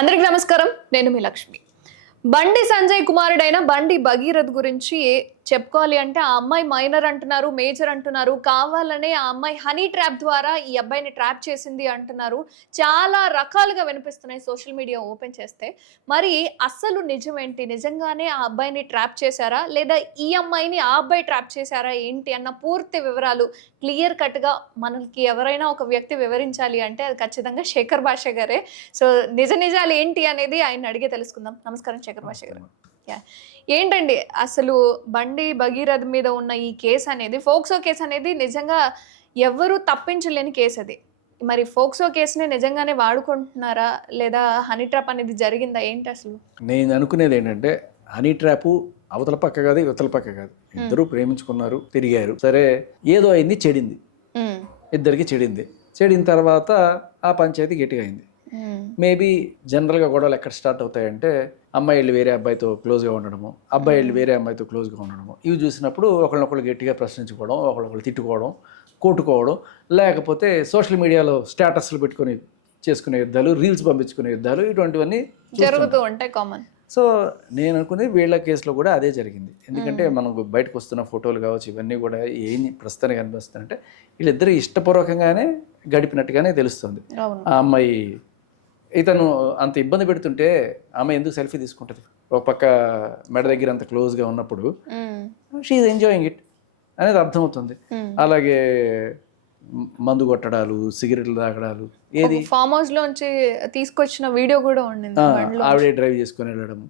అందరికి నమస్కారం. నేను మీ లక్ష్మి. బండి సంజయ్ కుమారుడైన బండి భగీరథ్ గురించి చెప్పుకోవాలి అంటే ఆ అమ్మాయి మైనర్ అంటున్నారు, మేజర్ అంటున్నారు, కావాలనే ఆ అమ్మాయి హనీ ట్రాప్ ద్వారా ఈ అబ్బాయిని ట్రాప్ చేసింది అంటున్నారు. చాలా రకాలుగా వినిపిస్తున్నాయి సోషల్ మీడియా ఓపెన్ చేస్తే. మరి అసలు నిజమేంటి? నిజంగానే ఆ అబ్బాయిని ట్రాప్ చేశారా, లేదా ఈ అమ్మాయిని ఆ అబ్బాయి ట్రాప్ చేశారా ఏంటి అన్న పూర్తి వివరాలు క్లియర్ కట్గా మనకి ఎవరైనా ఒక వ్యక్తి వివరించాలి అంటే అది ఖచ్చితంగా శేఖర్ భాష గారే. సో నిజాలు ఏంటి అనేది ఆయన అడిగే తెలుసుకుందాం. నమస్కారం శేఖర్ భాష గారు. ఏంటండి అసలు బండి భగీరథ్ మీద ఉన్న ఈ కేసు అనేది, ఫోక్సో కేసు అనేది నిజంగా ఎవరు తప్పించలేని కేసు అది. మరి ఫోక్సో కేసుని నిజంగానే వాడుకుంటున్నారా, లేదా హనీ ట్రాప్ అనేది జరిగిందా ఏంటి అసలు? నేను అనుకునేది ఏంటంటే హనీ ట్రాప్ అవతల పక్క కాదు, ఇవతల పక్క కాదు, ఇద్దరు ప్రేమించుకున్నారు, తిరిగారు, సరే ఏదో అయింది, చెడింది, ఇద్దరికి చెడిన తర్వాత ఆ పంచాయతీ గట్టిగా అయింది. మేబీ జనరల్గా గొడవలు ఎక్కడ స్టార్ట్ అవుతాయంటే అమ్మాయి వెళ్ళి వేరే అబ్బాయితో క్లోజ్గా ఉండడము, అబ్బాయి వెళ్ళి వేరే అమ్మాయితో క్లోజ్గా ఉండడము, ఇవి చూసినప్పుడు ఒకళ్ళొకళ్ళు గట్టిగా ప్రశ్నించుకోవడం, ఒకళ్ళొకళ్ళు తిట్టుకోవడం, కొట్టుకోవడం, లేకపోతే సోషల్ మీడియాలో స్టేటస్లు పెట్టుకుని చేసుకునే యుద్ధాలు, రీల్స్ పంపించుకునే యుద్ధాలు, ఇటువంటివన్నీ జరుగుతూ ఉంటాయి కామన్. సో నేను అనుకునేది వీళ్ళ కేసులో కూడా అదే జరిగింది. ఎందుకంటే మనకు బయటకు వస్తున్న ఫోటోలు కావచ్చు, ఇవన్నీ కూడా ఏం ప్రస్తుతానికి కనిపిస్తుందంటే వీళ్ళిద్దరు ఇష్టపూర్వకంగానే గడిపినట్టుగానే తెలుస్తుంది. ఆ అమ్మాయి ఇతను అంత ఇబ్బంది పెడుతుంటే ఆమె ఎందుకు సెల్ఫీ తీసుకుంటుంది? ఒక పక్క మెడ దగ్గర అంత క్లోజ్గా ఉన్నప్పుడు షీఈ్ ఎంజాయింగ్ ఇట్ అనేది అర్థమవుతుంది. అలాగే మందు కొట్టడాలు, సిగరెట్లు తాగడాలు, ఏది ఫామ్ హౌస్ లోంచి తీసుకొచ్చిన వీడియో కూడా ఉండింది, ఆవిడే డ్రైవ్ చేసుకుని వెళ్ళడం,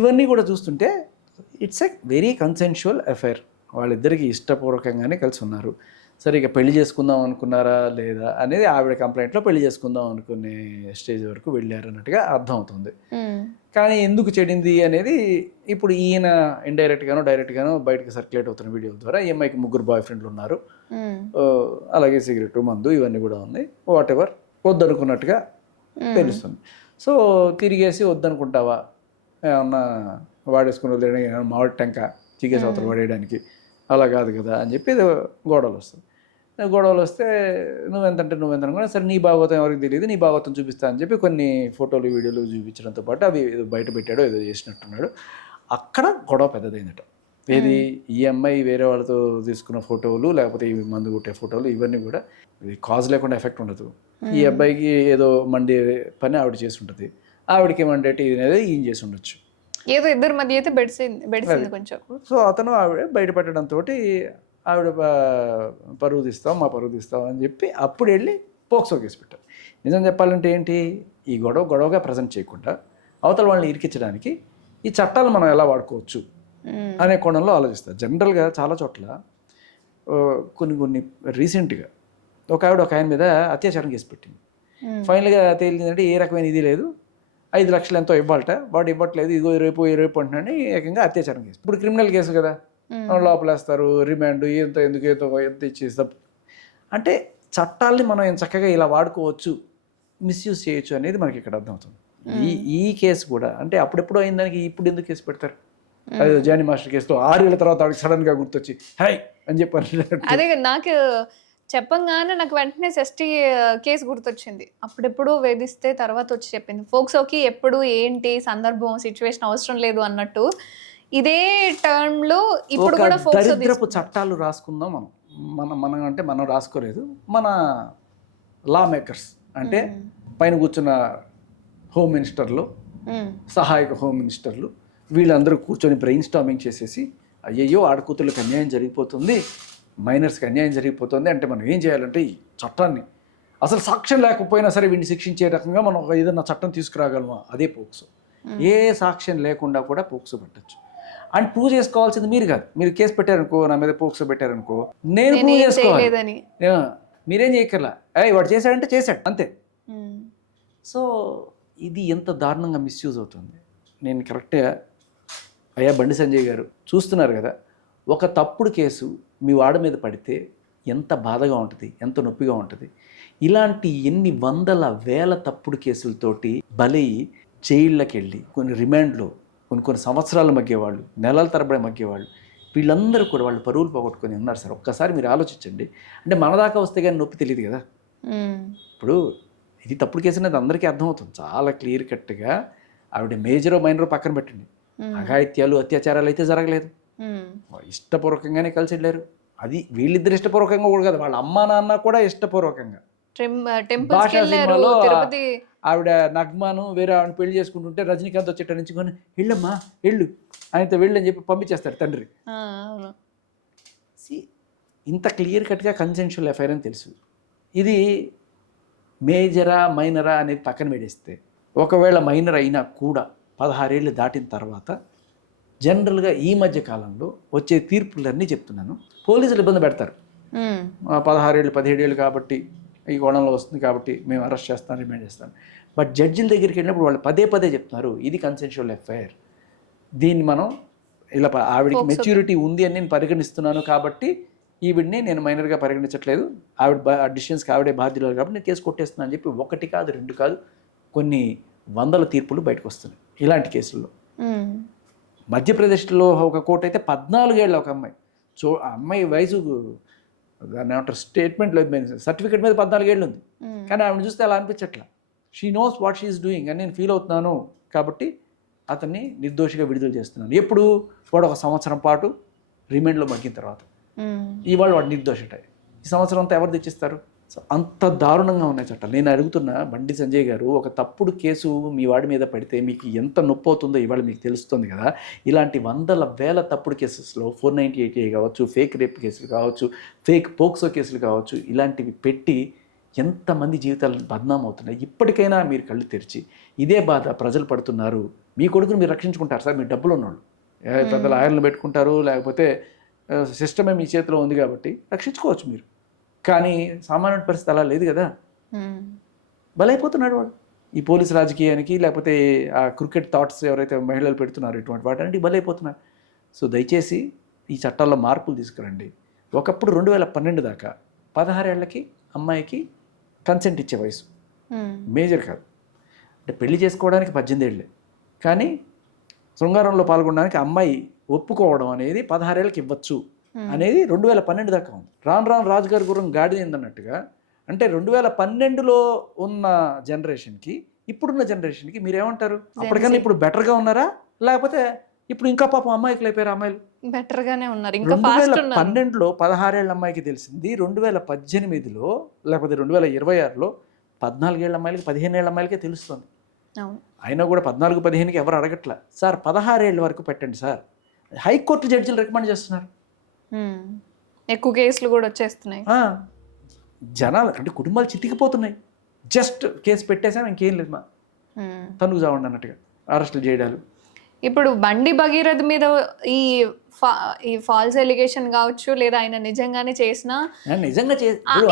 ఇవన్నీ కూడా చూస్తుంటే it's a very consensual affair. వాళ్ళిద్దరికి ఇష్టపూర్వకంగానే కలిసి ఉన్నారు. సరే ఇక పెళ్లి చేసుకుందాం అనుకున్నారా లేదా అనేది ఆవిడ కంప్లైంట్లో పెళ్లి చేసుకుందాం అనుకునే స్టేజ్ వరకు వెళ్ళారు అన్నట్టుగా అర్థం అవుతుంది. కానీ ఎందుకు చెడింది అనేది ఇప్పుడు ఈయన ఇండైరెక్ట్గానో డైరెక్ట్గానో బయటకు సర్క్యులేట్ అవుతున్న వీడియోల ద్వారా ఈ అమ్మాయికి 3 బాయ్ ఫ్రెండ్లు ఉన్నారు, అలాగే సిగరెట్, మందు ఇవన్నీ కూడా ఉన్నాయి, వాట్ ఎవర్ వద్దనుకున్నట్టుగా తెలుస్తుంది. సో తిరిగేసి వద్దనుకుంటావా, ఏమన్నా వాడేసుకుని వదిలేయడానికి, ఏమన్నా మామిడి టెంక చికేసి అవతల పడేయడానికి, అలా కాదు కదా అని చెప్పి గొడవలు వస్తుంది. గొడవలు వస్తే నువ్వెంతంటే నువ్వెంత, సరే నీ భాగవతం ఎవరికి తెలియదు, నీ భాగవతం చూపిస్తా అని చెప్పి కొన్ని ఫోటోలు వీడియోలు చూపించడంతో పాటు అవి ఏదో బయట పెట్టాడో ఏదో చేసినట్టున్నాడు. అక్కడ గొడవ పెద్దదైందట. ఏది ఈ అమ్మాయి వేరే వాళ్ళతో తీసుకున్న ఫోటోలు, లేకపోతే ఈ మందు కొట్టే ఫోటోలు, ఇవన్నీ కూడా ఇది కాజ్ లేకుండా ఎఫెక్ట్ ఉండదు. ఈ అబ్బాయికి ఏదో మండే పని ఆవిడ చేసి ఉంటుంది, ఆవిడకి మండేటి అనేది ఈయన చేసి ఉండొచ్చు, ఏదో ఇద్దరి మధ్య అయితే బెడిసింది కొంచెం. సో అతను ఆవిడ బయట పెట్టడంతో ఆవిడ పరువు తీస్తాం, మా పరువు తీస్తాం అని చెప్పి అప్పుడు వెళ్ళి పోక్సో కేసు పెట్టారు. నిజం చెప్పాలంటే ఏంటి, ఈ గొడవగా ప్రజెంట్ చేయకుండా అవతల వాళ్ళని ఇరికించడానికి ఈ చట్టాలు మనం ఎలా వాడుకోవచ్చు అనే కోణంలో ఆలోచిస్తారు. జనరల్గా చాలా చోట్ల కొన్ని రీసెంట్గా ఒక ఆయన మీద అత్యాచారం కేసు పెట్టింది. ఫైనల్గా తేలిందంటే ఏ రకమైన ఇది లేదు, 5 లక్షలు ఎంతో ఇవ్వాలట, వాడు ఇవ్వట్లేదు, ఇదిగో రేపు అంటున్నాడని ఏకంగా అత్యాచారం కేసు. ఇప్పుడు క్రిమినల్ కేసు కదా, లోపలేస్తారు, రిమాండ్, ఎంత ఇచ్చేస్తాం అంటే చట్టాలని మనం చక్కగా ఇలా వాడుకోవచ్చు, మిస్యూజ్ చేయొచ్చు అనేది మనకి ఇక్కడ అర్థమవుతుంది. ఈ కేసు కూడా అంటే అప్పుడెప్పుడు అయిన దానికి ఇప్పుడు ఎందుకు కేసు పెడతారు? అదే జానీ మాస్టర్ కేసులో 6 ఏళ్ళ తర్వాత ఆవిడకి సడన్గా గుర్తొచ్చి హై అని చెప్పారు. అదే నాకు చెప్పంగానే నాకు వెంటనే ఎస్టీ కేసు గుర్తొచ్చింది. అప్పుడెప్పుడు వేధిస్తే తర్వాత వచ్చి చెప్పింది. ఫోక్సోకి ఎప్పుడు ఏంటి సందర్భం, సిచ్యువేషన్ అవసరం లేదు అన్నట్టు ఇదే టర్మ్లో ఇప్పుడు కూడా దరిద్రపు చట్టాలు రాసుకుందాం మనం అంటే మనం రాసుకోలేదు, మన లా మేకర్స్ అంటే పైన కూర్చున్న హోమ్ మినిస్టర్లు, సహాయక హోమ్ మినిస్టర్లు, వీళ్ళందరూ కూర్చొని బ్రెయిన్ స్టార్మింగ్ చేసేసి అయ్యయ్యో ఆడకూతుర్లకు అన్యాయం జరిగిపోతుంది, మైనర్స్కి అన్యాయం జరిగిపోతుంది అంటే మనం ఏం చేయాలంటే ఈ చట్టాన్ని అసలు సాక్ష్యం లేకపోయినా సరే వీడిని శిక్షించే రకంగా మనం ఏదైనా చట్టం తీసుకురాగలమా, అదే పోక్సో. ఏ సాక్ష్యం లేకుండా కూడా పోక్సో పెట్టచ్చు. అండ్ ప్రూవ్ చేసుకోవాల్సింది మీరు కాదు. మీరు కేసు పెట్టారనుకో, నా మీద పోక్సో పెట్టారనుకో, నేను ప్రూవ్ చేసుకోవాలి, మీరేం చేయక్కర్లా, వాడు చేశాడంటే చేశాడు అంతే. సో ఇది ఎంత దారుణంగా మిస్యూజ్ అవుతుంది. నేను కరెక్ట్గా అయ్యా బండి సంజయ్ గారు చూస్తున్నారు కదా, ఒక తప్పుడు కేసు మీ వాడి మీద పడితే ఎంత బాధగా ఉంటుంది, ఎంత నొప్పిగా ఉంటుంది. ఇలాంటి ఎన్ని వందల వేల తప్పుడు కేసులతోటి బలయ్యి జైళ్ళకి వెళ్ళి కొన్ని రిమాండ్లో కొన్ని సంవత్సరాలు మగ్గేవాళ్ళు, నెలల తరబడి మగ్గేవాళ్ళు, వీళ్ళందరూ కూడా వాళ్ళు పరువులు పోగొట్టుకొని ఉన్నారు సార్. ఒక్కసారి మీరు ఆలోచించండి. అంటే మన దాకా వస్తే కానీ నొప్పి తెలియదు కదా. ఇప్పుడు ఇది తప్పుడు కేసు అనేది అందరికీ అర్థమవుతుంది చాలా క్లియర్ కట్గా. ఆవిడ మేజర్ మైనర్ పక్కన పెట్టండి, అఘాయిత్యాలు అత్యాచారాలు అయితే జరగలేదు, ఇష్టపూర్వకంగానే కలిసి వెళ్ళారు. అది వీళ్ళిద్దరు ఇష్టపూర్వకంగా కూడా కదా, వాళ్ళ అమ్మా నాన్న కూడా ఇష్టపూర్వకంగా. భాషా సినిమాలో ఆవిడ నగ్మాను వేరే ఆవిడ పెళ్లి చేసుకుంటుంటే రజనీకాంత్ వచ్చేట నుంచి కొని వెళ్ళమ్మా వెళ్ళు ఆయనతో వెళ్ళు అని చెప్పి పంపించేస్తాడు తండ్రి. ఇంత క్లియర్ కట్గా కన్సెన్షువల్ అఫైర్ అని తెలుసు. ఇది మేజరా మైనరా అనేది పక్కన పెడేస్తే, ఒకవేళ మైనర్ అయినా కూడా 16 ఏళ్ళు దాటిన తర్వాత జనరల్గా ఈ మధ్య కాలంలో వచ్చే తీర్పులన్నీ చెప్తున్నాను, పోలీసులు ఇబ్బంది పెడతారు. 16 ఏళ్ళు 17 ఏళ్ళు కాబట్టి ఈ కోణంలో వస్తుంది కాబట్టి మేము అరెస్ట్ చేస్తాం, రిమాండ్ చేస్తాం. బట్ జడ్జిల దగ్గరికి వెళ్ళినప్పుడు వాళ్ళు పదే చెప్తున్నారు ఇది కన్సెన్షువల్ అఫైర్, దీన్ని మనం ఇలా ఆవిడకి మెచ్యూరిటీ ఉంది అని నేను పరిగణిస్తున్నాను కాబట్టి ఈవిడ్ని నేను మైనర్గా పరిగణించట్లేదు, ఆవిడ డిసిషన్స్కి ఆవిడే బాధ్యులు కాబట్టి నేను కేసు కొట్టేస్తున్నాను అని చెప్పి 1 కాదు 2 కాదు కొన్ని వందల తీర్పులు బయటకు వస్తున్నాయి ఇలాంటి కేసుల్లో. మధ్యప్రదేశ్లో ఒక కోర్టు అయితే 14 ఏళ్ళ ఒక అమ్మాయి, ఆ అమ్మాయి వయసు దాన్ని ఏమంటారు స్టేట్మెంట్లో సర్టిఫికేట్ మీద 14 ఏళ్ళు ఉంది, కానీ ఆవిడ చూస్తే అలా అనిపించట్లా. She knows what she is doing అని నేను ఫీల్ అవుతున్నాను కాబట్టి అతన్ని నిర్దోషిగా విడుదల చేస్తున్నాను. ఎప్పుడు వాడు 1 సంవత్సరం పాటు రిమాండ్లో మగ్గిన తర్వాత, ఇవాళ వాడు నిర్దోషట. ఈ సంవత్సరం అంతా ఎవరు తెచ్చిస్తారు? సో అంత దారుణంగా ఉన్నాయి చట్టాలు. నేను అడుగుతున్నా బండి సంజయ్ గారు, ఒక తప్పుడు కేసు మీ వాడి మీద పడితే మీకు ఎంత నొప్పి అవుతుందో ఇవాళ మీకు తెలుస్తుంది కదా. ఇలాంటి వందల వేల తప్పుడు కేసెస్లో 498A కావచ్చు, ఫేక్ రేప్ కేసులు కావచ్చు, ఫేక్ పోక్సో కేసులు కావచ్చు, ఇలాంటివి పెట్టి ఎంతమంది జీవితాలను బద్నాం అవుతున్నాయి. ఇప్పటికైనా మీరు కళ్ళు తెరిచి, ఇదే బాధ ప్రజలు పడుతున్నారు, మీ కొడుకుని మీరు రక్షించుకుంటారు సార్, మీ డబ్బులు ఉన్నవాళ్ళు పెద్ద లాయర్లను పెట్టుకుంటారు, లేకపోతే సిస్టమే మీ చేతిలో ఉంది కాబట్టి రక్షించుకోవచ్చు మీరు. కానీ సామాన్య పరిస్థితి అలా లేదు కదా, బలైపోతున్నాడు వాడు ఈ పోలీసు రాజకీయానికి, లేకపోతే ఆ క్రికెట్ థాట్స్ ఎవరైతే మహిళలు పెడుతున్నారో ఇటువంటి వాటి బలైపోతున్నారు. సో దయచేసి ఈ చట్టాల్లో మార్పులు తీసుకురండి. ఒకప్పుడు 2012 దాకా 16 ఏళ్ళకి అమ్మాయికి కన్సెంట్ ఇచ్చే వయసు, మేజర్ కాదు, అంటే పెళ్లి చేసుకోవడానికి 18 ఏళ్ళే, కానీ శృంగారంలో పాల్గొనడానికి అమ్మాయి ఒప్పుకోవడం అనేది 16 ఏళ్ళకి ఇవ్వచ్చు అనేది 2012 దాకా ఉంది. రాను రాజుగారి గురం గాడిదన్నట్టుగా, అంటే 2012లో ఉన్న జనరేషన్కి ఇప్పుడున్న జనరేషన్కి మీరేమంటారు? అప్పటికన్నా ఇప్పుడు బెటర్గా ఉన్నారా, లేకపోతే ఇప్పుడు ఇంకా పాపం అమ్మాయికి అయిపోయారు? అమ్మాయిలు బెటర్గానే ఉన్నారు. 2012లో 16 ఏళ్ళ అమ్మాయికి తెలిసింది, 2018లో లేకపోతే 2026లో 14 ఏళ్ళ అమ్మాయిలకి 15 ఏళ్ళ అమ్మాయిలకే తెలుస్తుంది. అయినా కూడా 14-15కి ఎవరు అడగట్లా. సార్ 16 ఏళ్ళ వరకు పెట్టండి సార్, హైకోర్టు జడ్జిలు రికమెండ్ చేస్తున్నారు. ఎక్కువ కేసులు కూడా వచ్చేస్తున్నాయి. జనాలు అంటే కుటుంబాలు చితికిపోతున్నాయి. జస్ట్ కేసు పెట్టేసాం ఇంకేం లేదు, మా తనుకు చావండి అన్నట్టుగా అరెస్టులు చేయడాలు. ఇప్పుడు బండి భగీరథ్ మీద ఈ ఫాల్స్ ఎలిగేషన్ కావచ్చు, లేదా ఆయన నిజంగానే చేసినా నిజంగా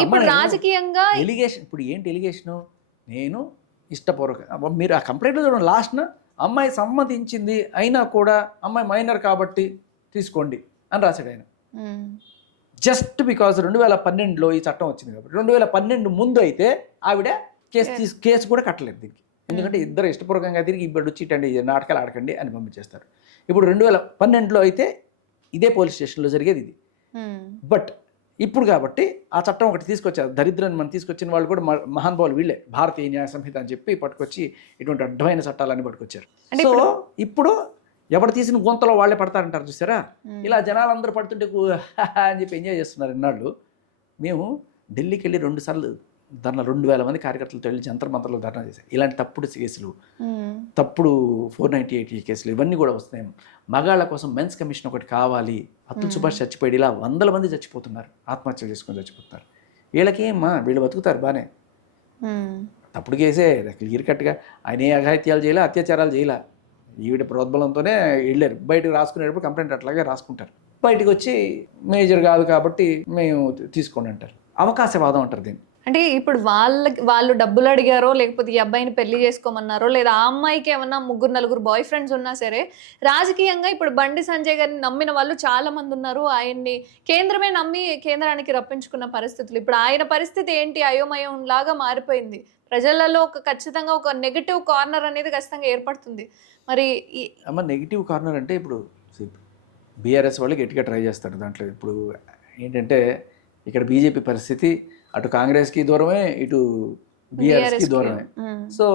ఇప్పుడు రాజకీయంగా ఎలిగేషన్, ఇప్పుడు ఏంటి ఎలిగేషను? నేను ఇష్టపూర్వక, మీరు ఆ కంప్లైంట్లో చూడండి, లాస్ట్న అమ్మాయి సమ్మతించింది అయినా కూడా అమ్మాయి మైనర్ కాబట్టి తీసుకోండి అని రాశాడు ఆయన. జస్ట్ బికాజ్ 2012లో ఈ చట్టం వచ్చింది కాబట్టి, 2012 ముందు అయితే ఆవిడ కేసు కూడా కట్టలేదు దీనికి. ఎందుకంటే ఇద్దరు ఇష్టపూర్వకంగా తిరిగి ఇప్పుడు వచ్చి ఇటండి నాటకాలు ఆడకండి అని పంపించేస్తారు. ఇప్పుడు 2012లో అయితే ఇదే పోలీస్ స్టేషన్లో జరిగేది ఇది. బట్ ఇప్పుడు కాబట్టి ఆ చట్టం ఒకటి తీసుకొచ్చారు, దరిద్రాన్ని మనం తీసుకొచ్చిన వాళ్ళు కూడా మహానుభావులు వీళ్ళే, భారతీయ న్యాయ సంహిత అని చెప్పి పట్టుకొచ్చి ఇటువంటి అడ్డమైన చట్టాలన్నీ పట్టుకొచ్చారు. సో ఇప్పుడు ఎవరు తీసిన గొంతలో వాళ్ళే పడతారంటారు చూసారా, ఇలా జనాలందరూ పడుతుంటే అని చెప్పి ఎంజాయ్ చేస్తున్నారు ఇన్నాళ్ళు. మేము ఢిల్లీకి వెళ్ళి 2 సార్లు ధర్నా, 2000 మంది కార్యకర్తలతో వెళ్ళి జంతర్ మంతర్లో ధర్నా చేశారు. ఇలాంటి తప్పుడు కేసులు, తప్పుడు 498 కేసులు ఇవన్నీ కూడా వస్తున్నాయి. మగాళ్ళ కోసం మెన్స్ కమిషన్ ఒకటి కావాలి. అతుల్ సుభాష్ చచ్చిపోయాడు, ఇలా 100 మంది చచ్చిపోతున్నారు, ఆత్మహత్యలు చేసుకొని చచ్చిపోతున్నారు. వీళ్ళకి వీళ్ళు బతుకుతారు బాగానే. తప్పుడు కేసే క్లియర్ కట్గా, ఆయన ఏ అఘాయిత్యాలు చేయాలి, అత్యాచారాలు చేయాల, ఈవిడ ప్రోద్బలంతోనే వెళ్ళారు. బయటకు రాసుకునేటప్పుడు కంప్లైంట్ అట్లాగే రాసుకుంటారు, బయటకు వచ్చి మేజర్ కాదు కాబట్టి మేము తీసుకోండి అంటారు. అవకాశవాదం అంటారు దీన్ని. అంటే ఇప్పుడు వాళ్ళు డబ్బులు అడిగారో, లేకపోతే ఈ అబ్బాయిని పెళ్లి చేసుకోమన్నారో, లేదా ఆ అమ్మాయికి ఏమన్నా 3-4 బాయ్ ఫ్రెండ్స్ ఉన్నా సరే, రాజకీయంగా ఇప్పుడు బండి సంజయ్ గారిని నమ్మిన వాళ్ళు చాలా మంది ఉన్నారు. ఆయన్ని కేంద్రమే నమ్మి కేంద్రానికి రప్పించుకున్న పరిస్థితులు. ఇప్పుడు ఆయన పరిస్థితి ఏంటి? అయోమయం లాగా మారిపోయింది. ప్రజలలో ఖచ్చితంగా ఒక నెగిటివ్ కార్నర్ అనేది ఖచ్చితంగా ఏర్పడుతుంది. మరి నెగిటివ్ కార్నర్ అంటే ఇప్పుడు బీఆర్ఎస్ వాళ్ళు గట్టిగా ట్రై చేస్తారు దాంట్లో. ఇప్పుడు ఏంటంటే ఇక్కడ బీజేపీ పరిస్థితి అటు కాంగ్రెస్కి దూరమే, ఇటు బీఆర్ఎస్కి దూరమే. సో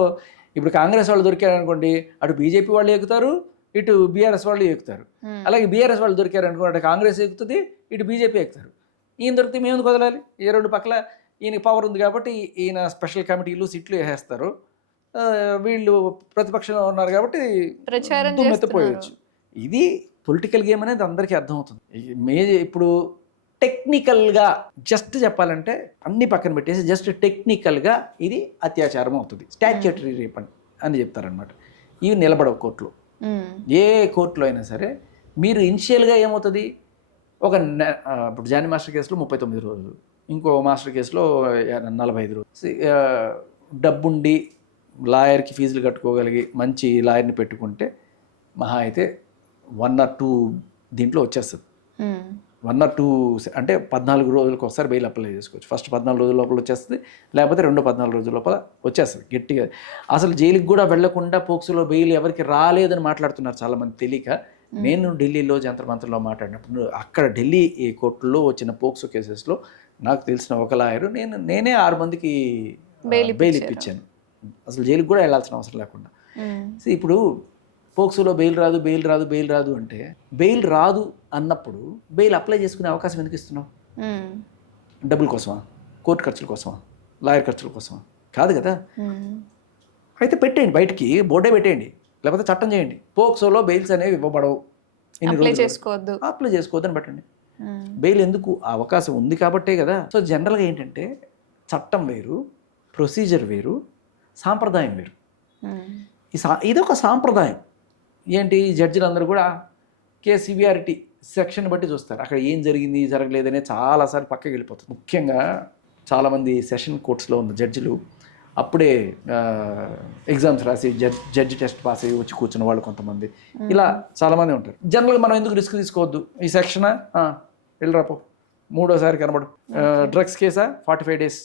ఇప్పుడు కాంగ్రెస్ వాళ్ళు దొరికారు అనుకోండి, అటు బీజేపీ వాళ్ళు ఎక్కుతారు, ఇటు బీఆర్ఎస్ వాళ్ళు ఎక్కుతారు. అలాగే బీఆర్ఎస్ వాళ్ళు దొరికారు అనుకోండి, అటు కాంగ్రెస్ ఎక్కుతుంది, ఇటు బీజేపీ ఎక్కుతారు. ఈయన దొరికితే మేము ఎందుకు వదలాలి? ఏ రెండు పక్కల ఈయనకి పవర్ ఉంది కాబట్టి ఈయన స్పెషల్ కమిటీలు సీట్లు వేసేస్తారు. వీళ్ళు ప్రతిపక్షంలో ఉన్నారు కాబట్టి దుమ్మెత్తిపోయచ్చు. ఇది పొలిటికల్ గేమ్ అనేది అందరికీ అర్థమవుతుంది. ఇప్పుడు టెక్నికల్గా జస్ట్ చెప్పాలంటే అన్ని పక్కన పెట్టేసి జస్ట్ టెక్నికల్గా ఇది అత్యాచారం అవుతుంది, స్టాట్యూటరీ రేప్ అని చెప్తారనమాట. ఇవి నిలబడవు కోర్టులో. ఏ కోర్టులో అయినా సరే మీరు ఇనిషియల్గా ఏమవుతుంది, ఇప్పుడు జానీ మాస్టర్ కేసులో 39 రోజులు, ఇంకో మాస్టర్ కేసులో 45 రోజులు. డబ్బుండి లాయర్కి ఫీజులు కట్టుకోగలిగి మంచి లాయర్ని పెట్టుకుంటే మహా అయితే 1 or 2 దీంట్లో వచ్చేస్తుంది. 1 or 2 అంటే 14 రోజులకు ఒకసారి బెయిల్ అప్లై చేసుకోవచ్చు. ఫస్ట్ 14 రోజుల లోపల వచ్చేస్తుంది, లేకపోతే 14 రోజుల లోపల వచ్చేస్తుంది గట్టిగా. అసలు జైలుకి కూడా వెళ్లకుండా పోక్సోలో బెయిల్ ఎవరికి రాలేదని మాట్లాడుతున్నారు చాలామంది తెలియక. నేను ఢిల్లీలో జంతర్ మంతర్లో మాట్లాడినప్పుడు అక్కడ ఢిల్లీ కోర్టులో వచ్చిన పోక్సో కేసెస్లో నాకు తెలిసిన ఒక లాయరు నేనే 6 మందికి బెయిల్ ఇప్పించాను, అసలు జైలుకి కూడా వెళ్ళాల్సిన అవసరం లేకుండా. సో ఇప్పుడు పోక్సోలో బెయిల్ రాదు అంటే బెయిల్ రాదు అన్నప్పుడు బెయిల్ అప్లై చేసుకునే అవకాశం ఎందుకు ఇస్తున్నావు? డబ్బుల కోసమా? కోర్టు ఖర్చుల కోసమా? లాయర్ ఖర్చుల కోసమా? కాదు కదా. అయితే పెట్టేయండి, బయటికి బోర్డే పెట్టేయండి, లేకపోతే చట్టం చేయండి, పోక్సోలో బెయిల్స్ అనేవి ఇవ్వబడవు, అప్లై చేసుకోవద్దని పెట్టండి. బెయిల్ ఎందుకు? ఆ అవకాశం ఉంది కాబట్టే కదా. సో జనరల్గా ఏంటంటే చట్టం వేరు, ప్రొసీజర్ వేరు, సాంప్రదాయం వేరు. ఇదొక సాంప్రదాయం. ఏంటి, జడ్జిలందరూ కూడా కేసు సివియారిటీ సెక్షన్ బట్టి చూస్తారు. అక్కడ ఏం జరిగింది జరగలేదనే చాలాసార్లు పక్కకి వెళ్ళిపోతుంది. ముఖ్యంగా చాలామంది సెషన్ కోర్ట్స్లో ఉన్న జడ్జిలు అప్పుడే ఎగ్జామ్స్ రాసి జడ్జి టెస్ట్ పాస్ అయ్యి వచ్చి కూర్చున్న వాళ్ళు కొంతమంది, ఇలా చాలామంది ఉంటారు. జనరల్గా మనం ఎందుకు రిస్క్ తీసుకోవద్దు, ఈ సెక్షనా వెళ్ళరాపో, 3వసారి కనబడు, డ్రగ్స్ కేసా 45 days,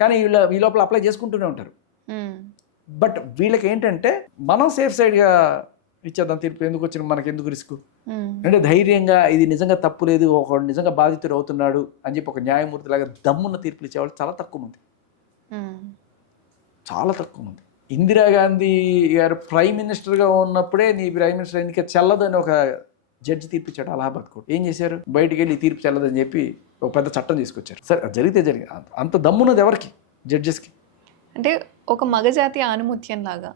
కానీ ఈ లోపల అప్లై చేసుకుంటూనే ఉంటారు. బట్ వీళ్ళకి ఏంటంటే మనం సేఫ్ సైడ్గా ఇచ్చేద్దాం తీర్పు, ఎందుకు వచ్చిన మనకి ఎందుకు రిస్క్ అంటే ధైర్యంగా ఇది నిజంగా తప్పు లేదు, ఒక నిజంగా బాధితుడు అవుతున్నాడు అని చెప్పి ఒక న్యాయమూర్తి లాగా దమ్మున్న తీర్పులు ఇచ్చేవాళ్ళు చాలా తక్కువ మంది. ఇందిరాగాంధీ గారు ప్రైమ్ మినిస్టర్గా ఉన్నప్పుడే నీ ప్రైమ్ మినిస్టర్ ఎన్నిక చెల్లదు అని ఒక జడ్జి తీర్పు ఇచ్చాడు అలహాబాద్ కోర్టు. ఏం చేశారు, బయటికి వెళ్ళి తీర్పు చెల్లదని చెప్పి ఒక పెద్ద చట్టం తీసుకొచ్చారు. సరే జరిగితే అంత దమ్మున్నది ఎవరికి? జడ్జెస్కి. అంటే ఒక మగజాతి ఆనుమత్యం లాగా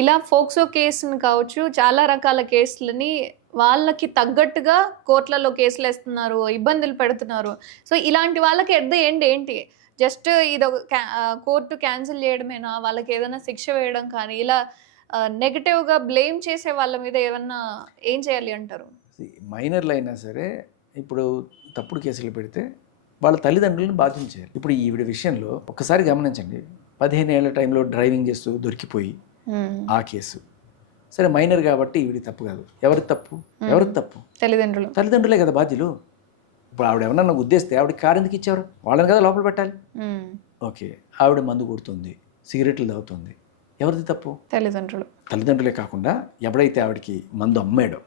ఇలా ఫోక్సో కేసుని కావచ్చు, చాలా రకాల కేసులని వాళ్ళకి తగ్గట్టుగా కోర్టులలో కేసులు వేస్తున్నారు, ఇబ్బందులు పెడుతున్నారు. సో ఇలాంటి వాళ్ళకి ఎట్ ద ఎండ్ ఏంటి, జస్ట్ ఇది ఒక కోర్టు క్యాన్సిల్ చేయడమేనా? వాళ్ళకి ఏదైనా శిక్ష వేయడం కానీ, ఇలా నెగటివ్గా బ్లేమ్ చేసే వాళ్ళ మీద ఏమన్నా ఏం చేయాలి అంటారు? మైనర్లు అయినా సరే ఇప్పుడు తప్పుడు కేసులు పెడితే వాళ్ళ తల్లిదండ్రులను బాధ్యం చేయాలి. ఇప్పుడు ఈవిడ విషయంలో ఒక్కసారి గమనించండి, 15 ఏళ్ల టైంలో డ్రైవింగ్ చేస్తూ దొరికిపోయి ఆ కేసు. సరే మైనర్ కాబట్టి ఈవిడి తప్పు కాదు, ఎవరి తప్పు? తల్లిదండ్రులే కదా బాధ్యులు. ఇప్పుడు ఆవిడ ఏమన్నా గుద్దేస్తే ఆవిడకి కారు ఎందుకు ఇచ్చారు? వాళ్ళని కదా లోపల పెట్టాలి. ఓకే, ఆవిడ మందు కొడుతుంది, సిగరెట్లు తాగుతుంది, ఎవరిది తప్పు? తల్లిదండ్రులే కాకుండా ఎవడైతే ఆవిడకి మందు అమ్మాడో,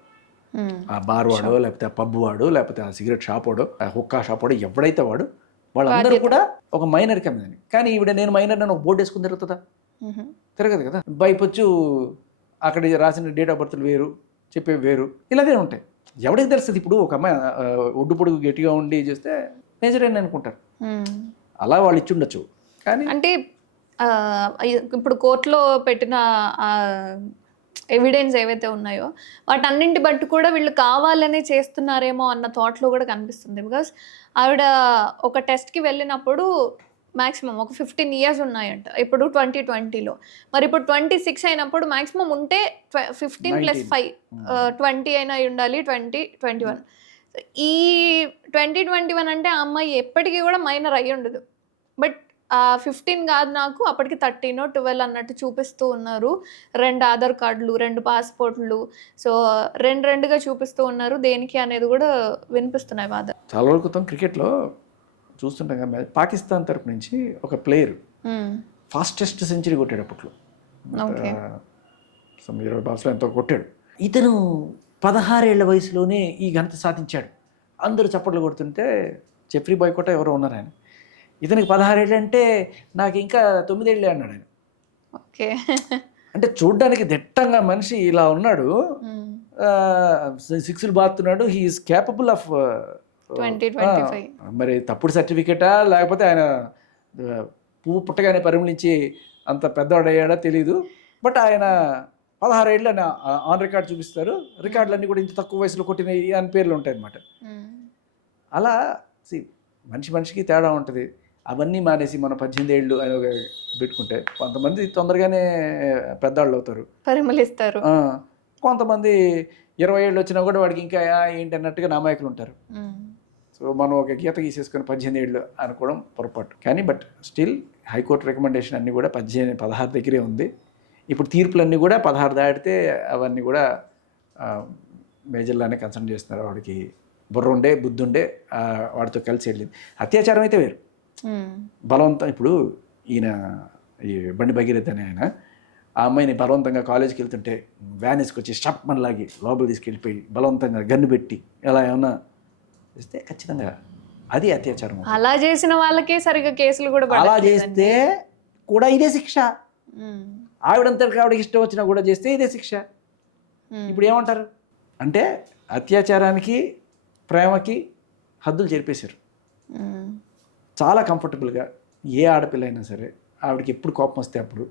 ఆ బార్ వాడో, లేకపోతే ఆ పబ్ వాడో, లేకపోతే ఆ సిగరెట్ షాప్ వాడో, ఆ హుక్కా షాప్ వాడో, ఎవడైతే వాడు, వాళ్ళందరూ కూడా ఒక మైనర్ కమ్మిదని. కానీ ఈవిడ నేను మైనర్ అని ఒక బోర్డు వేసుకుని తిరుగుతుందా? తిరగదు కదా. బైపొచ్చు అక్కడ రాసిన డేట్ ఆఫ్ బర్త్లు వేరు, చెప్పేవి వేరు, ఇలాగే ఉంటాయి. ఎవరికి తెలుస్తుంది? ఇప్పుడు ఒక అమ్మాయి ఒడ్డు పొడుగు గట్టిగా ఉండి చేస్తే మేజర్ అని అనుకుంటారు, అలా వాళ్ళు ఇచ్చి ఉండొచ్చు. కానీ అంటే ఇప్పుడు కోర్టులో పెట్టిన ఎవిడెన్స్ ఏవైతే ఉన్నాయో వాటన్నింటి బట్టి కూడా వీళ్ళు కావాలనే చేస్తున్నారేమో అన్న థాట్లో కూడా కనిపిస్తుంది. బికాస్ ఆవిడ ఒక టెస్ట్కి వెళ్ళినప్పుడు మ్యాక్సిమం ఒక 15 years ఉన్నాయంట ఇప్పుడు 2020లో. మరి ఇప్పుడు 26 అయినప్పుడు మ్యాక్సిమం ఉంటే 15 + 5 20 అయినా ఉండాలి, 2021. ఈ 2021 అంటే ఆ అమ్మాయి ఎప్పటికీ కూడా మైనర్ అయ్యి ఉండదు. బట్ 15 కాదు, నాకు అప్పటికి 13 or 12 అన్నట్టు చూపిస్తూ ఉన్నారు. 2 ఆధార్ కార్డులు, 2 పాస్పోర్ట్లు, సో రెండుగా చూపిస్తూ ఉన్నారు. దేనికి అనేది కూడా వినిపిస్తున్నాయి వాద. చాలా రోజుల క్రితం క్రికెట్లో చూస్తుంటాం కదా, పాకిస్తాన్ తరపు నుంచి ఒక ప్లేయర్ ఫాస్టెస్ట్ సెంచరీ కొట్టాడు అప్పట్లో. 20 balls ఎంతో కొట్టాడు. ఇతను 16 ఏళ్ల వయసులోనే ఈ ఘనత సాధించాడు. అందరూ చప్పట్లు కొడుతుంటే జెఫ్రీ బాయ్కోట ఎవరో ఉన్నారు ఆయన, ఇతనికి 16 ఏళ్ళు అంటే నాకు ఇంకా 9 ఏళ్ళే అన్నాడు ఆయన. ఓకే. అంటే చూడ్డానికి దిట్టంగా మనిషి ఇలా ఉన్నాడు, సిక్స్లు బాతున్నాడు, హీఈస్ కేపబుల్ ఆఫ్ 2025. మరి తప్పుడు సర్టిఫికేటా లేకపోతే ఆయన పువ్వు పుట్టగానే పరిమళించి అంత పెద్దవాడయ్యాడా తెలీదు. బట్ ఆయన 16 ఏళ్ళు అని ఆన్ రికార్డ్ చూపిస్తారు. రికార్డులన్నీ కూడా ఇంత తక్కువ వయసులో కొట్టినవి అని పేర్లు ఉంటాయి అన్నమాట. అలా మనిషికి తేడా ఉంటుంది. అవన్నీ మానేసి మనం 18 ఏళ్ళు అని పెట్టుకుంటే కొంతమంది తొందరగానే పెద్దవాళ్ళు అవుతారు, పరిమళిస్తారు. కొంతమంది 20 ఏళ్ళు వచ్చినా కూడా వాడికి ఇంకా ఏంటి అన్నట్టుగా నామాయకులు ఉంటారు. సో మనం ఒక గీత గీసేసుకొని 18 ఏళ్ళు అనుకోవడం పొరపాటు. కానీ బట్ స్టిల్ హైకోర్టు రికమెండేషన్ అన్నీ కూడా 16 దగ్గరే ఉంది. ఇప్పుడు తీర్పులన్నీ కూడా 16 దాటితే అవన్నీ కూడా మేజర్లానే కన్సర్న్ చేస్తున్నారు. వాడికి బుర్ర ఉండే బుద్ధి ఉండే వాడితో కలిసి వెళ్ళింది. అత్యాచారం అయితే వేరు, బలవంతం. ఇప్పుడు ఈయన ఈ బండి భగీరథ్ అనే ఆయన ఆ అమ్మాయిని బలవంతంగా కాలేజీకి వెళ్తుంటే వ్యాన్ వేసుకొచ్చి షప్ మనలాగి లోపల తీసుకెళ్ళిపోయి బలవంతంగా గన్ను పెట్టి ఎలా ఏమన్నా చేస్తే ఖచ్చితంగా అది అత్యాచారం. అలా చేసిన వాళ్ళకే సరిగా కేసులు కూడా అలా చేస్తే కూడా ఇదే శిక్ష. ఆవిడంతటికి ఆవిడకి ఇష్టం వచ్చినా కూడా చేస్తే ఇదే శిక్ష. ఇప్పుడు ఏమంటారు అంటే అత్యాచారానికి ప్రేమకి హద్దులు చెరిపేశారు. చాలా కంఫర్టబుల్గా ఏ ఆడపిల్ల అయినా సరే ఆవిడకి ఎప్పుడు కోపం వస్తే అప్పుడు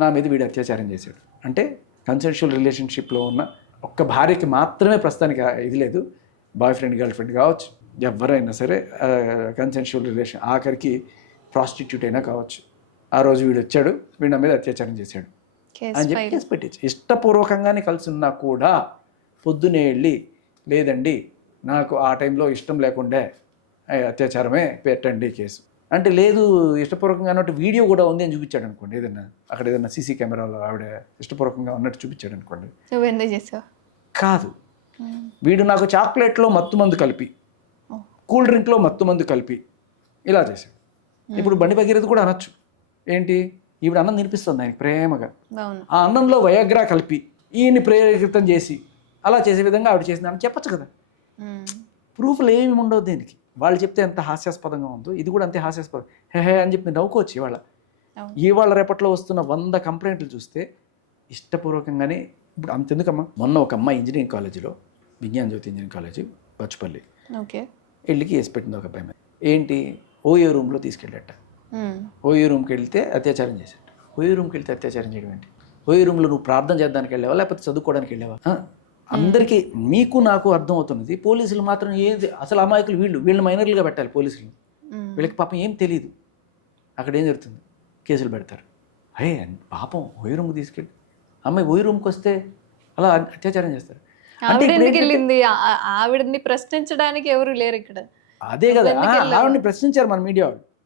నా మీద వీడు అత్యాచారం చేశాడు అంటే కన్సెన్షువల్ రిలేషన్షిప్లో ఉన్న ఒక్క భార్యకి మాత్రమే ప్రస్తుతానికి ఇది లేదు, బాయ్ ఫ్రెండ్ గర్ల్ ఫ్రెండ్ కావచ్చు, ఎవరైనా సరే కన్సెన్షువల్ రిలేషన్, ఆఖరికి ప్రాస్టిట్యూట్ అయినా కావచ్చు. ఆ రోజు వీడు వచ్చాడు, వీడి నా మీద అత్యాచారం చేశాడు అని చెప్పి కేసు పెట్టచ్చు. ఇష్టపూర్వకంగానే కలిసి ఉన్నా కూడా పొద్దునే వెళ్ళి లేదండి నాకు ఆ టైంలో ఇష్టం లేకుండే అత్యాచారమే పెట్టండి కేసు అంటే, లేదు ఇష్టపూర్వకంగా అన్నట్టు వీడియో కూడా ఉంది అని చూపించాడు అనుకోండి, ఏదన్నా అక్కడ ఏదన్నా సీసీ కెమెరాలో ఆవిడ ఇష్టపూర్వకంగా ఉన్నట్టు చూపించాడు అనుకోండి, నువ్వెందుకు చేసావు కాదు వీడు నాకు చాక్లెట్లో మత్తు మందు కలిపి కూల్ డ్రింక్లో మత్తు మందు కలిపి ఇలా చేశాడు. ఇప్పుడు బండి భగీరథ కూడా అనొచ్చు ఏంటి, ఈవిడ అన్నం తినిపిస్తుంది ఆయనకి ప్రేమగా, ఆ అన్నంలో వయాగ్రా కలిపి ఈయన్ని ప్రేరేపితం చేసి అలా చేసే విధంగా ఆవిడ చేసింది అని చెప్పచ్చు కదా. ప్రూఫ్లు ఏమి ఉండవు దీనికి. వాళ్ళు చెప్తే ఎంత హాస్యాస్పదంగా ఉందో ఇది కూడా అంతే హాస్యాస్పదం. హే అని చెప్పి నవ్వుకోవచ్చు. ఇవాళ రేపట్లో వస్తున్న 100 కంప్లైంట్లు చూస్తే ఇష్టపూర్వకంగానే. ఇప్పుడు అంతెందుకమ్మా, మొన్న ఒక అమ్మాయి ఇంజనీరింగ్ కాలేజీలో, విజ్ఞాన జ్యోతి ఇంజనీరింగ్ కాలేజీ బచ్చుపల్లి, వెళ్ళి కేసు పెట్టింది ఒక అబ్బాయి మీద. ఏంటి, ఓయో రూమ్లో తీసుకెళ్ళట. ఓయో రూమ్కి వెళ్తే అత్యాచారం చేశాడు. ఓయో రూమ్కి వెళ్తే అత్యాచారం చేయడం ఏంటి? ఓయో రూమ్లో నువ్వు ప్రార్థన చేద్దానికి వెళ్ళావా లేకపోతే చదువుకోవడానికి వెళ్ళావా? అందరికీ మీకు నాకు అర్థం అవుతున్నది. పోలీసులు మాత్రం ఏది అసలు అమాయకులు వీళ్ళు మైనర్లుగా పెట్టాలి పోలీసులు. వీళ్ళకి పాపం ఏం తెలియదు అక్కడ ఏం జరుగుతుంది, కేసులు పెడతారు. అయ్యే పాపం ఓయో రూమ్కి తీసుకెళ్ళి అమ్మాయి ఓయో రూమ్కి వస్తే అలా అత్యాచారం చేస్తారు. ఆవిడని ప్రశ్నించడానికి ఎవరు లేరు ఇక్కడ. అదే కదా, ఆవిడని ప్రశ్నించారు మన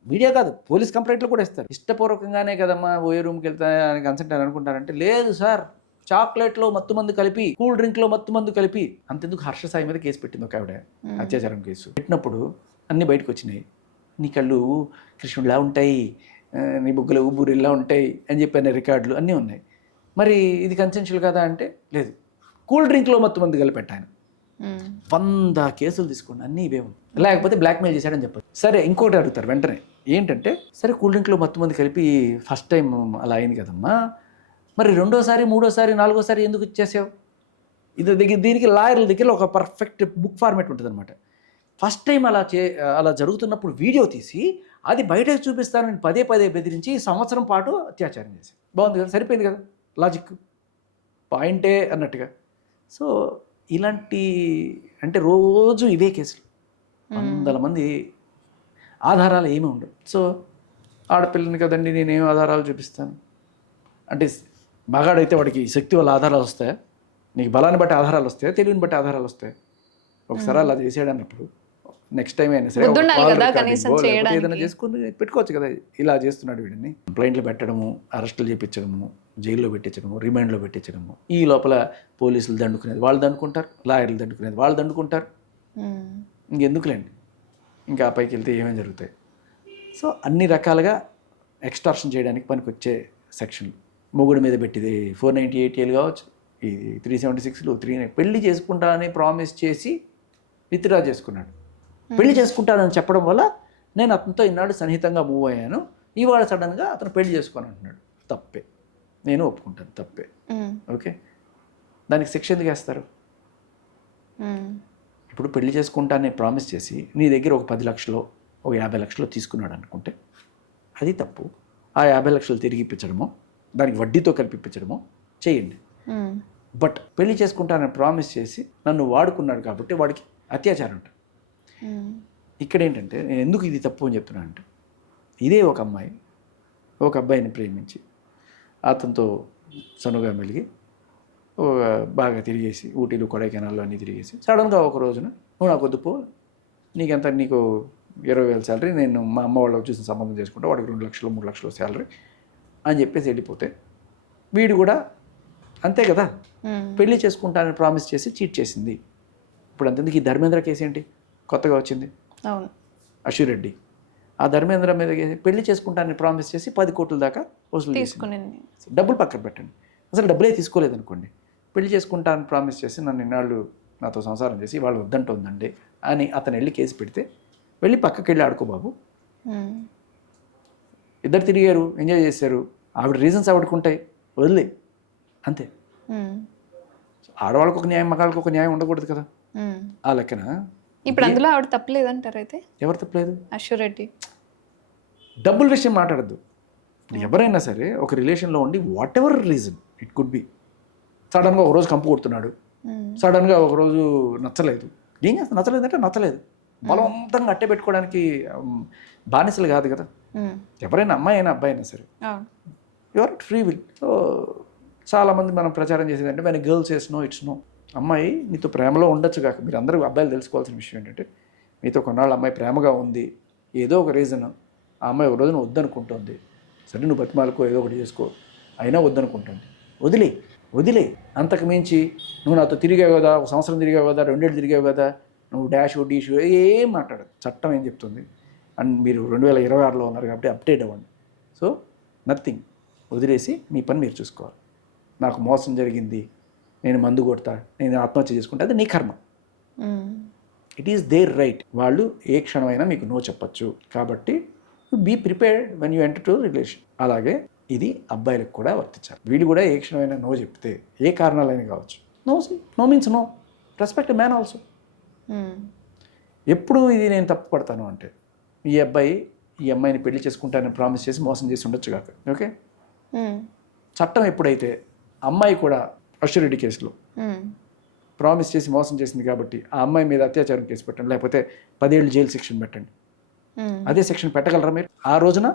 మీడియా కాదు, పోలీస్ కంప్లైంట్లు కూడా ఇస్తారు. ఇష్టపూర్వకంగానే కదమ్మా ఓయో రూమ్కి వెళ్తా కన్సెంట్ అని అనుకుంటారంటే, లేదు సార్ చాక్లెట్లో మత్తు మందు కలిపి కూల్ డ్రింక్లో మత్తు మందు కలిపి. అంతెందుకు హర్ష సాయి మీద కేసు పెట్టింది ఒక ఆవిడ, అత్యాచారం కేసు పెట్టినప్పుడు అన్నీ బయటకు వచ్చినాయి. నీ కళ్ళు కృష్ణుడిలా ఉంటాయి, నీ బుగ్గలు బూరిలా ఉంటాయి అని చెప్పిన రికార్డులు అన్నీ ఉన్నాయి. మరి ఇది కన్సెన్షువల్ కదా అంటే లేదు, కూల్ డ్రింక్లో మత్తు మందు కలిపెట్ట ఆయన. 100 కేసులు తీసుకోండి, అన్నీ ఇవే ఉంది. లేకపోతే బ్లాక్మెయిల్ చేశాడని చెప్పచ్చు. సరే ఇంకోటి అడుగుతారు వెంటనే ఏంటంటే, సరే కూల్ డ్రింక్లో మత్తు మందు కలిపి ఫస్ట్ టైం అలా అయింది కదమ్మా, మరి రెండోసారి మూడోసారి నాలుగోసారి ఎందుకు ఇచ్చేసావు? దీనికి లాయర్ల దగ్గర ఒక పర్ఫెక్ట్ బుక్ ఫార్మేట్ ఉంటుంది అనమాట. ఫస్ట్ టైం అలా జరుగుతున్నప్పుడు వీడియో తీసి అది బయటకు చూపిస్తానని పదే బెదిరించి సంవత్సరం పాటు అత్యాచారం చేశారు. బాగుంది కదా, సరిపోయింది కదా, లాజిక్ పాయింటే అన్నట్టుగా. సో ఇలాంటి అంటే రోజు ఇవే కేసులు, 100 మంది, ఆధారాలు ఏమీ ఉండవు. సో ఆడపిల్లని కదండి నేనేం ఆధారాలు చూపిస్తాను అంటే, మగాడైతే వాడికి శక్తి వల్ల ఆధారాలు వస్తాయా? నీకు బలాన్ని బట్టి ఆధారాలు వస్తాయా, తెలివిని బట్టి ఆధారాలు వస్తాయి? ఒకసారి అలా చేసాడు అన్నప్పుడు నెక్స్ట్ టైం అయినా సరే ఏదైనా చేసుకుని పెట్టుకోవచ్చు కదా. ఇలా చేస్తున్నాడు వీడిని, కంప్లైంట్లు పెట్టడము, అరెస్టులు చేయించడము, జైల్లో పెట్టించడము, రిమాండ్లో పెట్టించడము. ఈ లోపల పోలీసులు దండుకునేది వాళ్ళు దండుకుంటారు, లాయర్లు దండుకునేది వాళ్ళు దండుకుంటారు. ఇంకెందుకులేండి, ఇంకా ఆ పైకి వెళ్తే ఏమేమి జరుగుతాయి. సో అన్ని రకాలుగా ఎక్స్టార్షన్ చేయడానికి పనికొచ్చే సెక్షన్లు. మొగుడు మీద పెట్టింది 498 కావచ్చు, ఈ 376లు 3 పెళ్లి చేసుకుంటా అని ప్రామిస్ చేసి విత్డ్రా చేసుకున్నాడు. పెళ్లి చేసుకుంటానని చెప్పడం వల్ల నేను అతనితో ఇన్నాడు సన్నిహితంగా మూవ్ అయ్యాను, ఇవాళ సడన్గా అతను పెళ్లి చేసుకొని అంటున్నాడు. తప్పే, నేను ఒప్పుకుంటాను, తప్పే. ఓకే, దానికి శిక్ష ఎందుకు వేస్తారు? ఇప్పుడు పెళ్లి చేసుకుంటానని ప్రామిస్ చేసి నీ దగ్గర ఒక 10 లక్షలు ఒక 50 లక్షలు తీసుకున్నాడు అనుకుంటే అది తప్పు. ఆ 50 లక్షలు తిరిగి ఇప్పించడమో దానికి వడ్డీతో కలిపి ఇప్పించడమో చేయండి. బట్ పెళ్లి చేసుకుంటానని ప్రామిస్ చేసి నన్ను వాడుకున్నాడు కాబట్టి వాడికి అత్యాచారం అంట. ఇక్కడ ఏంటంటే నేను ఎందుకు ఇది తప్పు అని చెప్తున్నాను అంటే, ఇదే ఒక అమ్మాయి ఒక అబ్బాయిని ప్రేమించి అతనితో సనుగా మెలిగి బాగా తిరిగేసి ఊటీలు కొడైకెనాల్లో అన్నీ తిరిగేసి సడన్గా ఒక రోజున నువ్వు నాకు వద్దు పో, నీకెంత, నీకు 20,000 శాలరీ, నేను మా అమ్మ వాళ్ళకి చూసిన సంబంధం చేసుకుంటా, వాడికి 2 లక్షలు 3 లక్షలు శాలరీ అని చెప్పేసి వెళ్ళిపోతే వీడు కూడా అంతే కదా, పెళ్లి చేసుకుంటానని ప్రామిస్ చేసి చీట్ చేసింది. ఇప్పుడు అంతెందుకు ఈ ధర్మేంద్ర కేసు ఏంటి కొత్తగా వచ్చింది, అశ్విరెడ్డి. ఆ ధర్మేంద్ర మీద పెళ్లి చేసుకుంటానని ప్రామిస్ చేసి 10 కోట్ల దాకా వసూలు చేసుకుని డబ్బులు పక్కన పెట్టండి. అసలు డబ్బులే తీసుకోలేదు అనుకోండి, పెళ్లి చేసుకుంటానని ప్రామిస్ చేసి నన్ను ఇన్నాళ్ళు నాతో సంసారం చేసి వాళ్ళు వద్దంటుందండి అని అతను వెళ్ళి కేసు పెడితే వెళ్ళి పక్కకి వెళ్ళి ఆడుకో బాబు, ఇద్దరు తిరిగారు, ఎంజాయ్ చేశారు, ఆవిడ రీజన్స్ ఆవిడకు ఉంటాయి, వదిలే, అంతే. ఆడవాళ్ళకు ఒక న్యాయం, మగాళ్ళకు ఒక న్యాయం ఉండకూడదు కదా ఆ లెక్కన. ఇప్పుడు అందులో ఆవిడ తప్పలేదంటారు అయితే? ఎవరు తప్పలేదు? అశ్వరెడ్డి. డబ్బుల విషయం మాట్లాడద్దు. ఎవరైనా సరే ఒక రిలేషన్లో ఉండి what ever reason it could be, సడన్గా ఒకరోజు కంపు కొడుతున్నాడు, సడన్గా ఒకరోజు నచ్చలేదు, ఏం చేస్తా, నచ్చలేదంటే నచ్చలేదు, బలవంతంగా అట్టే పెట్టుకోవడానికి బానిసలు కాదు కదా. ఎవరైనా అమ్మాయి అయినా అబ్బాయి అయినా సరే యువర్ ఫ్రీ విల్. సో చాలామంది మనం ప్రచారం చేసేదంటే మన girls yes no it's no. అమ్మాయి నీతో ప్రేమలో ఉండొచ్చు కాక, మీరు అందరూ అబ్బాయిలు తెలుసుకోవాల్సిన విషయం ఏంటంటే, మీతో కొన్నాళ్ళు అమ్మాయి ప్రేమగా ఉంది, ఏదో ఒక రీజన్ ఆ అమ్మాయి ఒక రోజున వద్దనుకుంటుంది, సరే నువ్వు బతిమాలకు ఏదో ఒకటి చేసుకో, అయినా వద్దనుకుంటుంది, వదిలే. అంతకు మించి నువ్వు నాతో తిరిగావు కదా, 1 సంవత్సరం తిరిగావు కదా, 2 ఏళ్ళు తిరిగావు కదా, నువ్వు డాషు డీషు ఏం మాట్లాడదు. చట్టం ఏం చెప్తుంది అండ్ మీరు 2026లో ఉన్నారు కాబట్టి అప్డేట్ అవ్వండి. సో నథింగ్, వదిలేసి మీ పని మీరు చూసుకోవాలి. నాకు మోసం జరిగింది, నేను మందు కొడతా, నేను ఆత్మహత్య చేసుకుంటా, అది నీ కర్మ. It is their right. వాళ్ళు ఏ క్షణమైనా మీకు నో చెప్పచ్చు. కాబట్టి be prepared when you enter to relation. అలాగే ఇది అబ్బాయిలకు కూడా వర్తించాలి. వీళ్ళు కూడా ఏ క్షణమైనా నో చెప్తే, ఏ కారణాలైనా కావచ్చు, no means no, respect man also. ఎప్పుడు ఇది నేను తప్పు పడతాను అంటే, ఈ అబ్బాయి ఈ అమ్మాయిని పెళ్లి చేసుకుంటానని ప్రామిస్ చేసి మోసం చేసి ఉండొచ్చు కాక, ఓకే. చట్టం ఎప్పుడైతే అమ్మాయి కూడా అశ్వరెడ్డి కేసులో ప్రామిస్ చేసి మోసం చేసింది కాబట్టి ఆ అమ్మాయి మీద అత్యాచారం కేసు పెట్టండి, లేకపోతే 10 ఏళ్ళు జైలు శిక్షణ పెట్టండి, అదే సెక్షన్ పెట్టగలరా మీరు? ఆ రోజున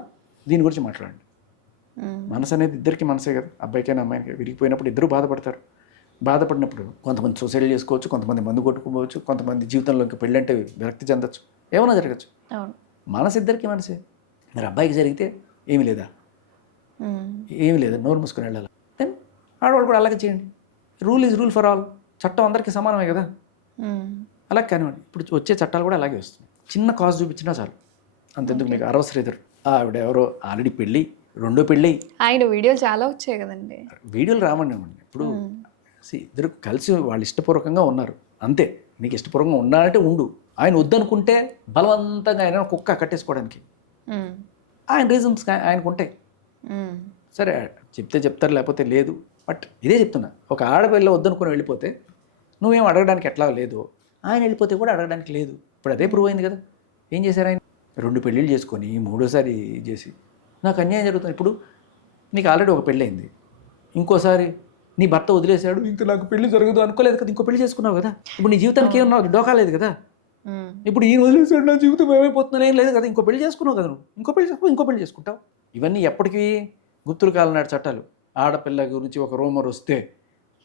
దీని గురించి మాట్లాడండి. మనసు అనేది ఇద్దరికి మనసే కదా, అబ్బాయికైనా అమ్మాయికి. విరిగిపోయినప్పుడు ఇద్దరు బాధపడతారు. బాధపడినప్పుడు కొంతమంది సూసైడ్ చేసుకోవచ్చు, కొంతమంది మందు కొట్టుకోవచ్చు, కొంతమంది జీవితంలోకి పెళ్ళంటే విరక్తి చెందొచ్చు, ఏమైనా జరగచ్చు. మనసు ఇద్దరికి మనసే. మరి అబ్బాయికి జరిగితే ఏమీ లేదా, నోరు మూసుకొని వెళ్ళాలి. దెన్ ఆడవాళ్ళు కూడా అలాగే చేయండి. Rule is rule for all. చట్టం అందరికీ సమానమే కదా, అలా కానివ్వండి. ఇప్పుడు వచ్చే చట్టాలు కూడా అలాగే వస్తుంది. చిన్న కాజ్ చూపించినా చాలు, అంతెందుకు మీకు అరవసరం ఎదురు ఆవిడ ఎవరో ఆల్రెడీ పెళ్ళి, 2వ పెళ్ళి, ఆయన వీడియోలు చాలా వచ్చాయి కదండి. వీడియోలు రావండి. ఇప్పుడు ఇద్దరు కలిసి వాళ్ళు ఇష్టపూర్వకంగా ఉన్నారు, అంతే. నీకు ఇష్టపూర్వకంగా ఉండాలంటే ఉండు. ఆయన వద్దనుకుంటే బలవంతంగా ఆయన కుక్క కట్టేసుకోవడానికి ఆయన రీజన్స్ ఆయనకు ఉంటాయి. సరే చెప్తే చెప్తారు, లేకపోతే లేదు. బట్ ఇదే చెప్తున్నా, ఒక ఆడపిల్ల వద్దనుకుని వెళ్ళిపోతే నువ్వేం అడగడానికి ఎట్లా లేదు, ఆయన వెళ్ళిపోతే కూడా అడగడానికి లేదు. ఇప్పుడు అదే ప్రూవ్ అయింది కదా. ఏం చేశారు ఆయన? 2 పెళ్ళిళ్ళు చేసుకొని 3వసారి చేసి నాకు అన్యాయం జరుగుతుంది. ఇప్పుడు నీకు ఆల్రెడీ ఒక పెళ్ళి అయింది, ఇంకోసారి నీ భర్త వదిలేశాడు, ఇంకా నాకు పెళ్లి జరగదు అనుకోలేదు కదా, ఇంకో పెళ్లి చేసుకున్నావు కదా. ఇప్పుడు నీ జీవితానికి ఏమన్నా డోకా లేదు కదా. ఇప్పుడు ఈయన వదిలేశాడు, నా జీవితం ఏమైపోతుందని ఏం లేదు కదా. ఇంకో పెళ్లి చేసుకున్నావు కదా, నువ్వు ఇంకో పెళ్లి చేసుకుంటావు. ఇవన్నీ ఎప్పటికీ గుర్తులు కాలనాడు చట్టాలు. ఆడపిల్ల గురించి ఒక రూమర్ వస్తే,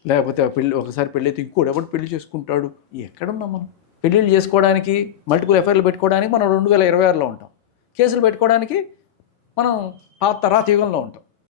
లేకపోతే ఒకసారి పెళ్ళి అయితే ఇంకోటి ఎవడు పెళ్లి చేసుకుంటాడు. ఎక్కడున్నాం మనం? పెళ్ళిళ్ళు చేసుకోవడానికి, మల్టిపుల్ ఎఫ్ఐఆర్లు పెట్టుకోవడానికి మనం 2026లో ఉంటాం. కేసులు పెట్టుకోవడానికి మనం పాత యుగంలో ఉంటాం.